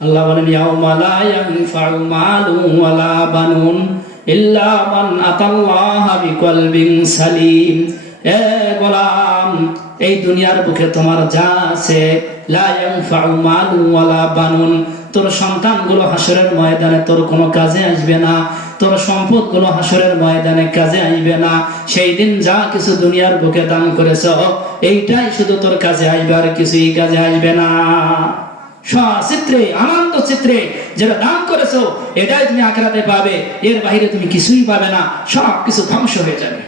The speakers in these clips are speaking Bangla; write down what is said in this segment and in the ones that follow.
আল্লাহ বলেন ইয়াউমা লা ইয়ানফাউ মালুন ওয়ালা বানুন ইল্লা মান আতাল্লাহা বিকলবিন সালিম। এ গোলাম, এই দুনিয়ার বুকে তোমার যা আছে, লা ইয়ানফাউ মালুন ওয়ালা বানুন, তোর সন্তানগুলো হাসরের ময়দানে তোর কোনো কাজে আসবে না, তোর সম্পদগুলো হাসরের ময়দানে কাজে আসবে না। সেই দিন যা কিছু দুনিয়ার বুকে দান করেছ, এইটাই শুধু তোর কাজে আসবে, আর কিছুই কাজে আসবে না। সচিত্রে আনন্দ চিত্রে যেটা দান করেছো, এটাই তুমি আখিরাতে পাবে, এর বাইরে তুমি কিছুই পাবে না, সব কিছু ধ্বংস হয়ে যাবে।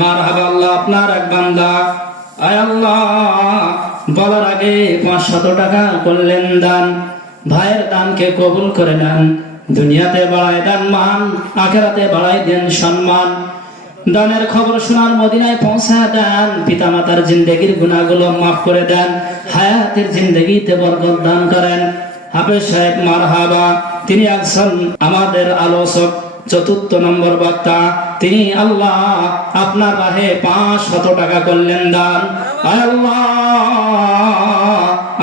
মারহাবা। আল্লাহ আপনার এক বান্দা, আয় আল্লাহ বলার আগে 500 টাকা করলেন দান, ভাইয়ের দানকে কবুল করে নেন। দুনিয়াতে বাড়ায় দেন মান, আখিরাতে বাড়ায় দেন সম্মান। দানের খবর শোনার মদিনায় পৌঁছায় দেন, পিতা মাতার জিন্দেগির গুনাহগুলো মাফ করে দেন, হায়াতের জিন্দেগিতে বরকত দান করেন। হাফেজ সাহেব মারহাবা, তিনি একজন আমাদের আলোচক, 4th নম্বর বক্তা। তিনি আল্লাহ আপনার রাহে 500 টাকা করলেন দান। আয় আল্লাহ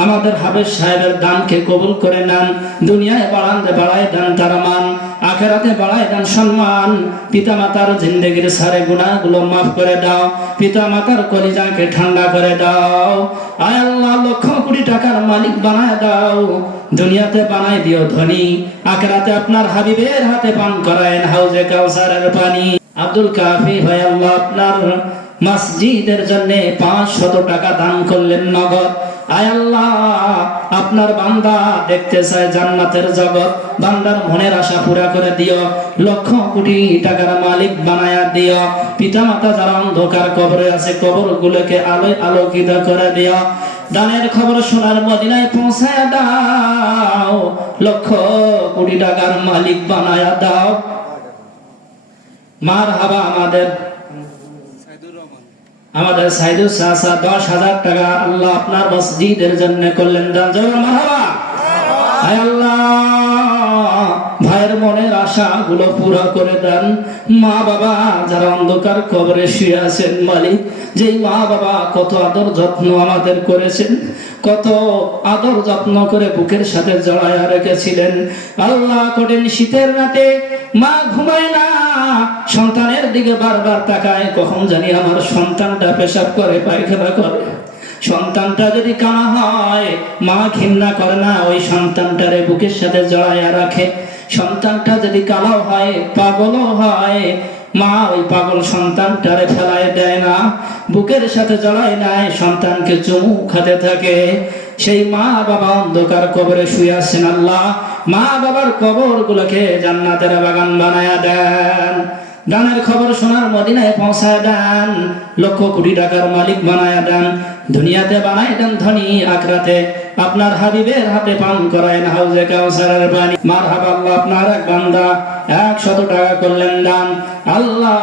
আমাদের হাফেজ সাহেবের দানকে কবুল করে নেন। দুনিয়ায় বাড়ায় দেন তার মান, আখিরাতে বাড়ায় দেন সম্মান। পিতা মাতার জিন্দেগির সারে গুনাহগুলো মাফ করে দাও, পিতা মাতার কলিজাকে ঠান্ডা করে দাও। আয় আল্লাহ লক্ষ কোটি টাকার মালিক বানায় দাও, দুনিয়াতে বানায় দিও ধনী, আখিরাতে আপনার হাবিবের হাতে পান করায়েন হাউজে কাউসারের পানি। আব্দুল কাফি ভাই, আল্লাহ আপনার মসজিদের জন্য 500 টাকা দান করলেন নগদ। আয় আল্লাহ আপনার বান্দা দেখতে চায় জান্নাতের জগৎ, বান্দার মনের আশা পুরা করে দিও, লক্ষ কোটি টাকার মালিক বানায়া দিও। পিতা মাতা যারা অন্ধকার কবরে আছে, কবরগুলোকে আলোয় আলোকিত করে দিও। দানের খবর শোনার মদিনায় পৌঁছায় দাও, লক্ষ কোটি টাকার মালিক বানায়া দাও। মারহাবা। আমাদের সাইদুর চাচা 10,000 টাকা আল্লাহ আপনার মসজিদের জন্য করলেন দান। মারহাবা। আয় আল্লাহ ভাইয়ের মনের আশা গুলো পুরো করে দেন। মা বাবা যারা অন্ধকার কবরে শুয়ে আছেন, মালিক যেই মা বাবা কত আদর যত্ন আমাদের করেছেন, কত আদর যত্ন করে বুকের সাথে জড়ায়া রেখেছিলেন, আল্লাহ কঠিন শীতের রাতে মা ঘুমায় না, সন্তানের দিকে বারবার তাকায়, কখন জানি আমার সন্তানটা পেশাব করে, পায়খানা করে। সন্তানটা যদি কানা হয়, মা ঘৃণা করে না, ওই সন্তানটারে বুকের সাথে জড়াইয়া রাখে। সন্তানটা যদি কালো হয়, পাগলও হয়, মা ওই পাগল সন্তানটারে ফেলায় দেয় না, বুকের সাথে জড়ায় নেয়, সন্তানকে চুমু খাতে থাকে। সেই মা বাবা অন্ধকার কবরে শুয়ে আছেন, আল্লাহ মা বাবার কবর গুলোকে জান্নাতের বাগান বানায়া দেন। দানের খবর শোনার মদিনায় পৌঁছায় দেন, লক্ষ কোটি টাকার মালিক বানায়া দেন। দুনিয়াতে বানায় দেন ধনী, আখিরাতে আপনার হাবিবের হাতে পান করায়েন হাউজে কাউসারের পানি। মারহাবা। আল্লাহ আপনার এক বান্দা 100 টাকা করলেন দান, আল্লাহ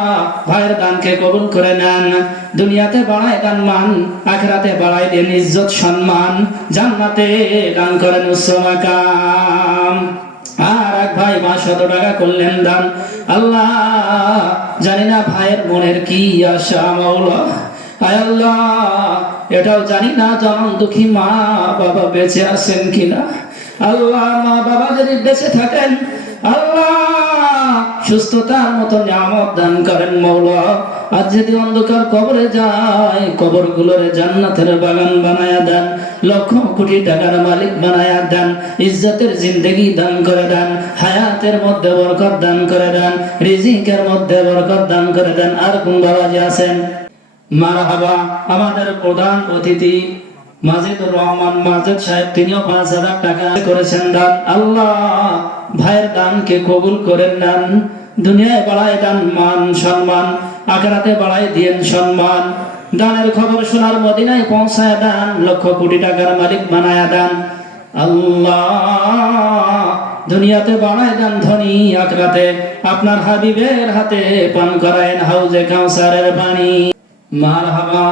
ভাইয়ের দানকে কবুল করে নেন। দুনিয়াতে বাড়ায় দেন মান, আখিরাতে বাড়ায় দেন ইজ্জত সম্মান, জান্নাতে দান করেন উচ্চ মাকাম। আর এক ভাই 500 টাকা করলেন দান, আল্লাহ জানি না ভাইয়ের মনের কি আশা মাওলা। আয় আল্লাহ এটাও জানি না জনম দুঃখী মা বাবা বেঁচে আছেন কিনা। আল্লাহ মা বাবা যদি বেঁচে থাকেন, আল্লাহ সুস্থতার মতো নিয়ামত দান করেন মওলা। আর যদি অন্ধকার কবরে যায়, কবরগুলোরে জান্নাতের বাগান বানায়া দেন, লক্ষ কোটি টাকার মালিক বানায়া দেন, ইজ্জতের জিন্দেগি দান করে দেন, হায়াতের মধ্যে বরকত দান করে দেন, রিজিকের মধ্যে বরকত দান করে দেন। আর কোন বাবাজি আছেন? মারহাবা। আমাদের প্রধান অতিথি মাজিদুর রহমান মাজেদ সাহেব, তিনিও 5,000 টাকা করেছেন দান। আল্লাহ ভাইয়ের দানকে কবুল করে নেন। দুনিয়ায় বাড়ায় দেন মান সম্মান, আখিরাতে বাড়ায় দিয়েন সম্মান। দানের খবর শোনার মদিনায় পৌঁছায় দেন, লক্ষ কোটি টাকার মালিক বানায়া দেন। আল্লাহ দুনিয়াতে বানায় দেন ধনী, আখিরাতে আপনার হাবিবের হাতে পান করায়েন হাউজে কাউসারের পানি। মারহাবা।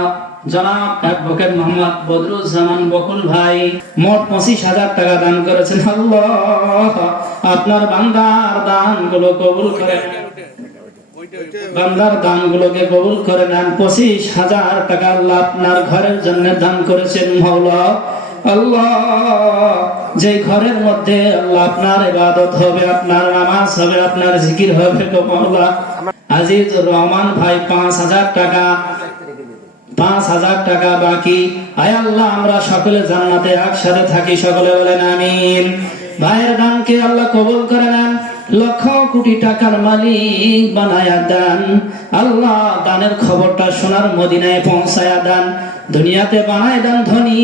জনাব অ্যাডভোকেট মোহাম্মদ বদরুজ্জামান বকুল ভাই মোট 25,000 টাকা দান করেছেন। আল্লাহ আপনার বান্দার দানগুলো কবুল করে নেন, বান্দার দানগুলোকে কবুল করে নেন। 25,000 টাকা আল্লাহ আপনার ঘরের জন্য দান করেছেন মাওলা। আল্লাহ যে ঘরের মধ্যে আল্লাহ আপনার ইবাদত হবে, আপনার নামাজ হবে, আপনার জিকির হবে গো মাওলা, আজিজুর রহমান ভাই 5,000 টাকা, 5,000 টাকা বাকি। আয় আল্লাহ আমরা সকলে জান্নাতে একসাথে থাকি, সকলে বলেন আমিন। ভাইয়ের দানকে আল্লাহ কবুল করে নেন, লক্ষ কোটি টাকার মালিক বানায়া দেন আল্লাহ। দানের খবরটা সোনার মদিনায় পৌঁছায়া দেন, দুনিয়াতে বানায় দেন ধনী,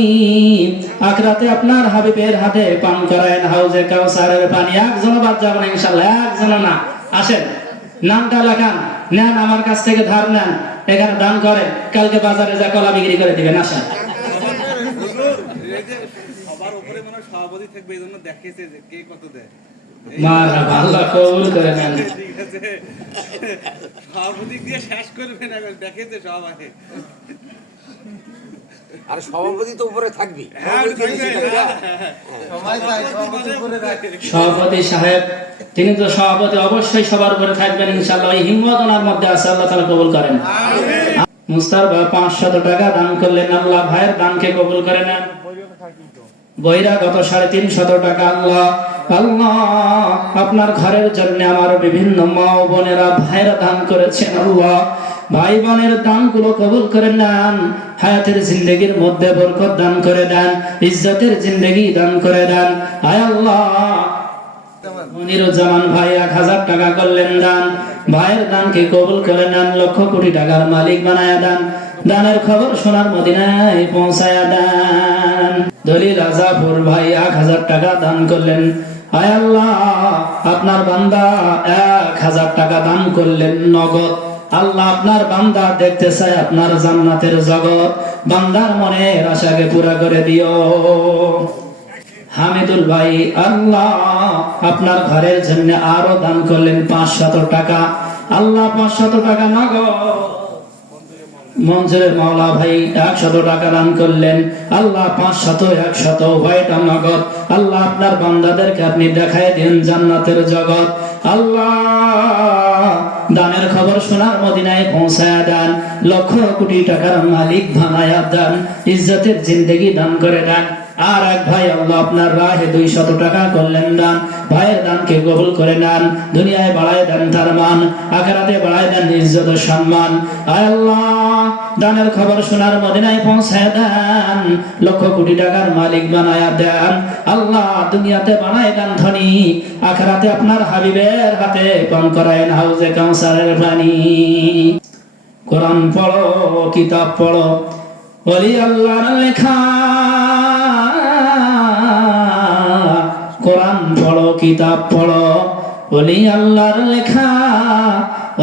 আখিরাতে আপনার হাবিবের হাতে পান করায়েন হাউজে কাউসারের পানি। একজন বাদ যাবেন ইনশাআল্লাহ, একজন না। আসেন নামটা লেখান, নেন আমার কাছ থেকে ধার নেন, এখানে দান করেন, কালকে বাজারে যা কলা বিক্রি করে দিবেন। আসেন সবার উপরে মনে সভাপতি থাকবে, এই জন্য দেখেছে যে কে কত দেয়। মারহাবা, আল্লাহ কবুল করে নেন। ঠিক আছে, সভাপতি দিয়ে শেষ করবে না, দেখেছে সবাই। আর সভাপতি তো উপরে থাকবি, সভাপতি সাহেব তিনি তো সভাপতি, অবশ্যই সবার উপরে থাকবেন ইনশাআল্লাহ। এই হিম্মত ওনার মধ্যে আছে, আল্লাহ তাআলা কবুল করেন। মুস্তাফা 500 টাকা দান করলেন, আল্লাহ ভাইয়ের দানকে কবুল করে নেন। বৈরা গত 350 টাকা, আল্লাহ আল্লাহ আপনার ঘরের জন্য আমার বিভিন্ন মা ও বোনেরা ভাইরা দান করেছেন, আল্লাহ ভাই বোনের দানগুলো কবুল করে নেন, হায়াতের জিন্দেগির মধ্যে বরকত দান করে দেন, ইজ্জতের জিন্দেগি দান করে দেন। আয় আল্লাহ মনিরুজ্জামান ভাই 1000 টাকা করলেন দান, ভাইয়ের দানকে কবুল করে নেন, লক্ষ কোটি টাকার মালিক বানায়া দেন, দানের খবর সোনার মদিনায় পৌঁছায়া দেন। দলিল রাজাপুর ভাই 1000 টাকা দান করলেন, আয় আল্লাহ আপনার বান্দা 1000 টাকা দান করলেন নগদ, আল্লাহ আপনার বান্দা দেখতে চায় আপনার জান্নাতের জগৎ, বান্দার মনের আশাকে পুরা করে দিও। হামিদুল ভাই আল্লাহ আপনার ঘরের জন্য আরো দান করলেন 500 টাকা, আল্লাহ 500 টাকা নগদ। মঞ্জুরের মাওলা ভাই 100 টাকা দান করলেন, আল্লাহ 500 100 উভয়টা নগদ, আল্লাহ আপনার বান্দাদেরকে আপনি দেখায় দিন জান্নাতের জগৎ, আল্লাহ দানের খবর সোনার মদিনায় পৌঁছায়া দেন, লক্ষ কোটি টাকার মালিক বানায়া দেন, ইজ্জতের জিন্দেগি দান করে দেন। আর এক ভাই আল্লাহ আপনার রাহে 200 টাকা করলেন দান, ভাইয়ের দানকে কবুল করে নেন, দুনিয়ায় বাড়ায় দেন তার মান, আখিরাতে বাড়ায় দেন ইজ্জত ও সম্মান। আয় আল্লাহ দানের খবর সোনার মদিনায় পৌঁছায় দেন, লক্ষ কোটি টাকার মালিক বানায়া দেন, আল্লাহ দুনিয়াতে বানায় দেন ধনী, আখিরাতে আপনার হাবিবের হাতে পান করায়েন হাউজে কাউসারের পানি। কোরআন পড়ো, কিতাব পড়ো, ওলি আল্লাহর লেখা, কোরআন পড়ো, কিতাব পড়ো, ওলি আল্লাহর লেখা,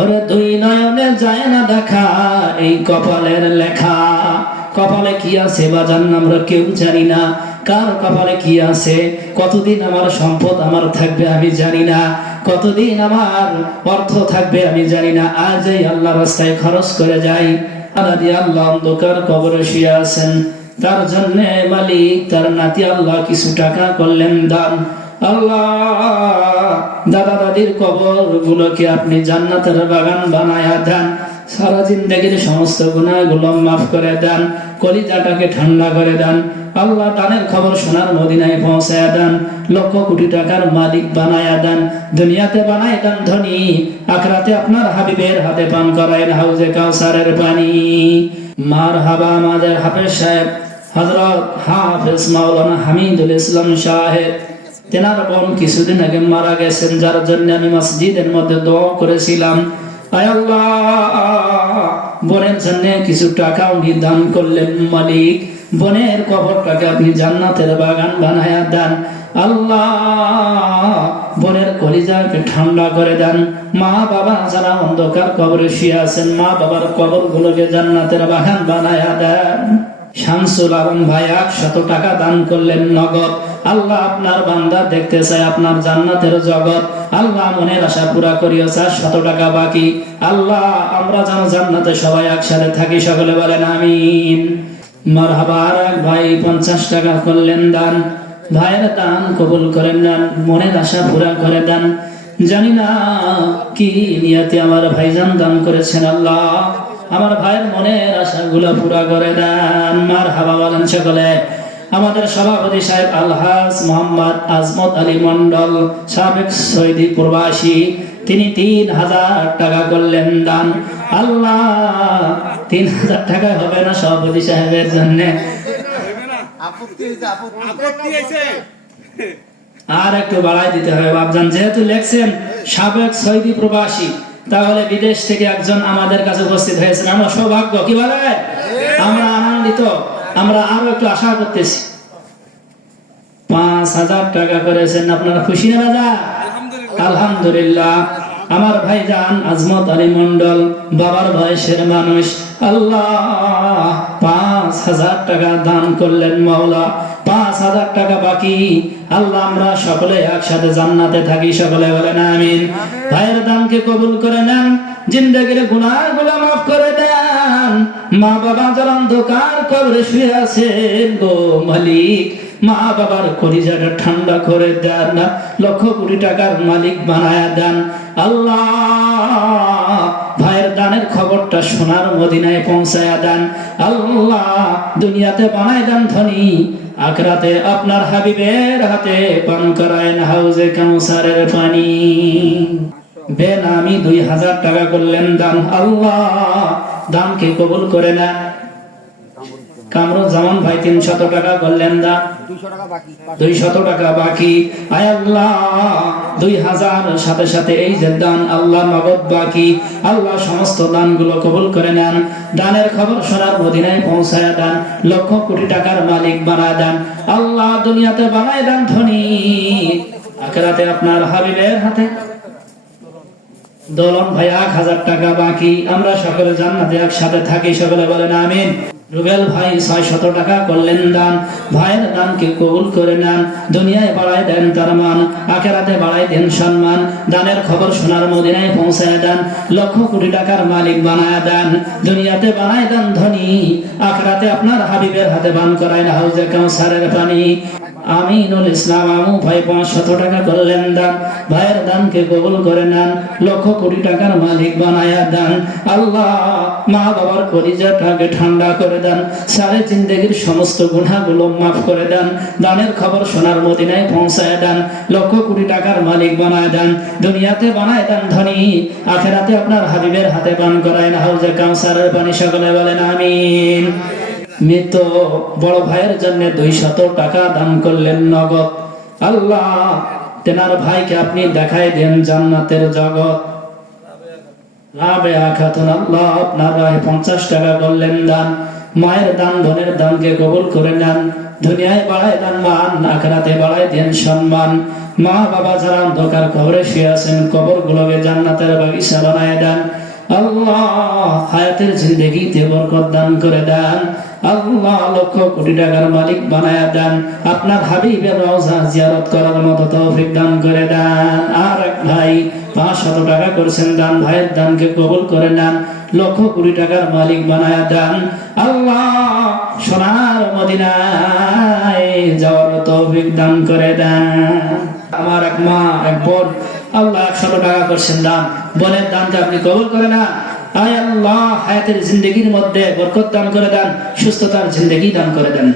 ওরে দুই নয়নে যায় না দেখা, এই কপালের লেখা। কপালে কি আছে বাজান আমরা কেউ জানি না, কার কপালে কি আছে, কতদিন আমার সম্পদ আমার থাকবে আমি জানি না, কতদিন আমার অর্থ থাকবে আমি জানি না, আজ এই আল্লাহ রাস্তায় খরচ করে যাই, আল্লাহ অন্ধকার কবরে শুয়ে আছেন, তার জন্য মালিক তার নাতি আল্লাহ কিছু টাকা করলেন দান, আল্লাহ দাদা দাদির কবর গুলোকে আপনি জান্নাতের বাগান বানায়া দেন, সারা জিন্দেগির সমস্ত গুনাহগুলো মাফ করে দেন, কলিজাটাকে ঠান্ডা করে দেন, আল্লাহ দানের খবর সোনার মদিনায় পৌঁছায়া দেন, লক্ষ কোটি টাকার মালিক বানায়া দেন, দুনিয়াতে বানায় দেন ধনী, আখিরাতে আপনার হাবিবের হাতে পান করায়েন হাউজে কাউসারের পানি। মারহাবা আমাদের হাফেজ সাহেব হযরত হাফেজ মাওলানা হামিদুল ইসলাম সাহেব, তেনার বোন কিছুদিন আগে মারা গেছেন, যার জন্য আমি মসজিদের মধ্যে দোয়া করেছিলাম। আয় আল্লাহ বোনের জন্য কিছু টাকা উনি দান করলেন, মালিক বোনের কবরটাকে আপনি জান্নাতের বাগান বানায়া দেন, আল্লাহ বোনের কলিজাকে ঠান্ডা করে দেন, মা বাবা যারা অন্ধকার কবরে শুয়ে আছেন মা বাবার কবর গুলোকে জান্নাতের বাগান বানায়া দেন। শামসুল আলম ভাই 100 টাকা দান করলেন নগদ, আল্লাহ আপনার বান্দা দেখতে চায় আপনার জান্নাতের জগৎ, আল্লাহ মনের আশা পুরা করিও। 400 টাকা বাকি, আল্লাহ আমরা যেন জান্নাতে সবাই একসাথে থাকি, সকলে বলেন আমিন। মারহাবা। আর এক ভাই 50 টাকা করলেন দান, ভাইয়ের দান কবুল করে নেন, মনের আশা পুরা করে দেন। জানি না কি নিয়তে আমার ভাইজান দান করেছেন, আল্লাহ আমার ভাইয়ের মনের আশাগুলো পুরা করে দেন। মারহাবা বলেন সকলে। আমাদের সভাপতি সাহেব আলহাজ মোহাম্মদ আজমত আলী মন্ডল, সাবেক সৌদি প্রবাসী, তিনি 3000 টাকা করলেন দান। আল্লাহ, 3000 টাকা হবে না সভাপতি সাহেবের জন্য? আপত্তি আছে। আর একটু বাড়াই দিতে হবে বাপজান, যেহেতু লেখছেন সাবেক সৌদি প্রবাসী, তাহলে বিদেশ থেকে একজন আমাদের কাছে উপস্থিত হয়েছেন, আমরা সৌভাগ্য, কি বলে, আমরা আনন্দিত। আমরা আরো একটু আশা করতেছি। 5000 টাকা করেছেন, আপনারা খুশি না রাজা? আলহামদুলিল্লাহ। আমার ভাইজান আজমত আলী মন্ডল, বাবার বয়সের মানুষ, আল্লাহ 5000 টাকা দান করলেন মাওলা। 5000 টাকা বাকি। আল্লাহ, আমরা সকলে একসাথে জান্নাতে থাকি, সকলে বলেন আমিন। ভাইয়ের দানকে কবুল করে নেন, জিন্দেগির গুনাহগুলো মাফ করে দেন। মা বাবা যারা অন্ধকার কবরে শুয়ে আছেন গো মালিক, মা বাবার কলিজাটা ঠান্ডা করে দেন, লক্ষ কোটি টাকার মালিক বানায়া দেন। আল্লাহ, ভাইয়ের দানের খবরটা সোনার মদিনায় পৌঁছায়া দেন। আল্লাহ, দুনিয়াতে বানায় দেন ধনী, আখিরাতে আপনার হাবিবের হাতে পান করায়েন হাউজে কাউসারের পানি। বেনামি 2000 টাকা করলেন দান। আল্লাহ, দানকে কবুল করে না। কামরুজ্জামান ভাই 300 টাকা করলেন দান। 200 টাকা বাকি। আয় আল্লাহ, 2000 সাথে সাথে এই যে দান, আল্লাহ নগদ বাকি। আল্লাহ, সমস্ত দানগুলো কবুল করে নেন। দানের খবর সোনার মদিনায় পৌঁছায় দেন, লক্ষ কোটি টাকার মালিক বানায় দেন। আল্লাহ, দুনিয়াতে বানায় দেন ধনী, আখিরাতে আপনার হাবিবের হাতে। দোলন ভাই 1000 টাকা বাকি। আমরা সকলে জান্নাতে একসাথে থাকি, সকলে বলেন আমিন। রুবেল ভাই 600 টাকা করলেন দান। ভাইয়ের দানকে কবুল করে নেন, দুনিয়ায় বাড়ায় দেন তার মান, আখিরাতে বাড়ায় দেন সম্মান। দানের খবর সোনার মদিনায় পৌঁছায় দেন, লক্ষ কোটি টাকার মালিক বানায় দেন। দুনিয়াতে বানায় দেন ধনী, আখিরাতে আপনার হাবিবের হাতে পান করায় না হাউজে কাউসারের পানি। আমিনুল ইসলাম আমু ভাই 500 টাকা করলেন দান। ভাইয়ের দানকে কবুল করে নেন, লক্ষ কোটি টাকার মালিক বানায়া দেন। আল্লাহ, মা বাবার কলিজাটাকে ঠান্ডা করে দেন, সারে জিন্দেগির সমস্ত গুনাহগুলো মাফ করে দেন। দানের খবর সোনার মদিনায় পৌঁছায় দেন, লক্ষ কোটি টাকার মালিক বানায় দেন। দুনিয়াতে বানায় দেন ধনী, আখিরাতে আপনার হাবিবের হাতে পান করায় না হাউজে কাউসারের পানি, সকলে বলেন আমিন। মৃত বড় ভাইয়ের জন্য 200 টাকা দান করলেন নগদ। আল্লাহ, তেনার ভাইকে আপনি দেখাই দেন জান্নাতের জগৎ। রাবেয়া খাতুন, আল্লাহ আপনার রাহে 50 টাকা করলেন দান। মায়ের দান, বোনের দানকে কবুল করে নেন, দুনিয়ায় বাড়ায় দেন মান, আখিরাতে বাড়ায় দেন সম্মান। মা বাবা যারা অন্ধকার কবরে শুয়ে আছেন, কবরগুলোকে জান্নাতের বাগিচা বানায় দেন। আল্লাহ, হায়াতের জিন্দেগিতে বরকত দান করে দেন। আল্লাহ, লক্ষ কোটি টাকার মালিক বানায়া দেন। আপনার হাবিবের রওজা জিয়ারত করার মতো তৌফিক দান করে দেন। আর এক ভাই 500 টাকা করেছেন দান, ভাইয়ের দানকে কবুল করে নেন, লক্ষ কোটি টাকার মালিক বানায়া দেন। আল্লাহ, সোনার মদিনায় যাওয়ার তৌফিক দান করে দেন। আমার এক মা, এক বোন, আল্লাহ 100 টাকা করছেন দান, বোনের দানকে আপনি কবুল করে না। আয় আল্লাহ, হায়াতের জিন্দেগির মধ্যে বরকত দান করে দেন, সুস্থতার জিন্দেগি দান করে দেন।